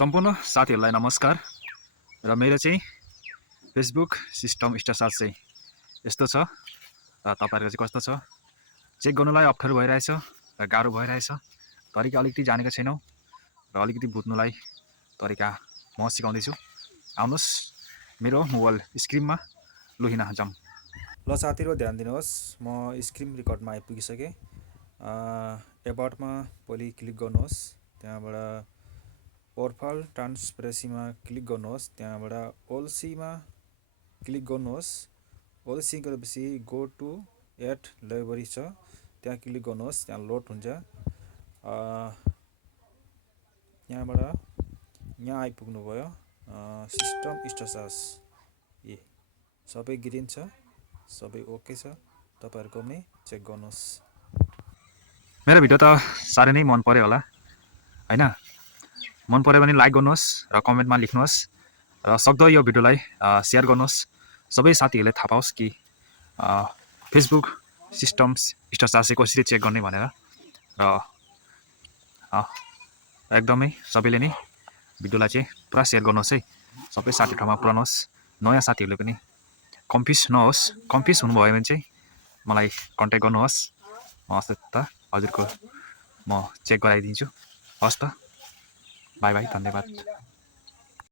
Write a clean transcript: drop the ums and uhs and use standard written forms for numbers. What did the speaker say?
सम्पूर्ण साथीहरूलाई नमस्कार। र मेरो चाहिँ फेसबुक सिस्टम स्टेटस चाहिँ यस्तो छ र तपाईहरुको चाहिँ कस्तो छ चेक गर्नलाई अप्ठ्यारो भइरहेछ र गाह्रो भइरहेछ। तरिका अलिकति जानेको छैनौं र अलिकति बुझ्नुलाई तरिका म सिकाउँदै छु। आउनुस् मेरो मोबाइल स्क्रिनमा लोहिना जाम। ल साथीहरु ध्यान दिनुहोस्, म स्क्रिन रेकर्डमा आइपुगिसके। एबाउटमा पहिले क्लिक गर्नुहोस्, त्यहाँबाट प्रोफाइल ट्रान्सपेरेन्सीमा क्लिक गर्नुहोस्, त्यहाँबाट ओल्सीमा क्लिक गर्नुहोस्। ओल्सी गरेपछि गो टु एड लाइब्रेरी छ, त्यहाँ क्लिक गर्नुहोस्, त्यहाँ लोड हुन्छ। यहाँबाट यहाँ आइपुग्नु भयो। सिस्टम स्टेटस ए सबै ग्रीन छ, सबै ओके छ। तपाईहरुको पनि चेक गर्नुहोस्। मेरो भिडियो त सारै नै मन पर्यो होला हैन? मन पर्यो भने लाइक गर्नुहोस् र कमेन्टमा लेख्नुहोस् र सक्दो यो भिडियोलाई शेयर गर्नुहोस्। सबै साथीहरूले थाहा पाओस् कि फेसबुक सिस्टम स्टेटस चाहिँ कसरी चेक गर्ने भनेर। र एकदमै सबैले नै भिडियोलाई चाहिँ पुरा शेयर गर्नुहोस् है। सबै साथी ठाउँमा पुर्याउनुहोस्। नयाँ साथीहरूले पनि कन्फ्युज नहोस्। कन्फ्युज हुनुभयो भने चाहिँ मलाई कन्ट्याक्ट गर्नुहोस्। म हजुरको म चेक गराइदिन्छु। हस् त, बाई बाई, धन्यवाद।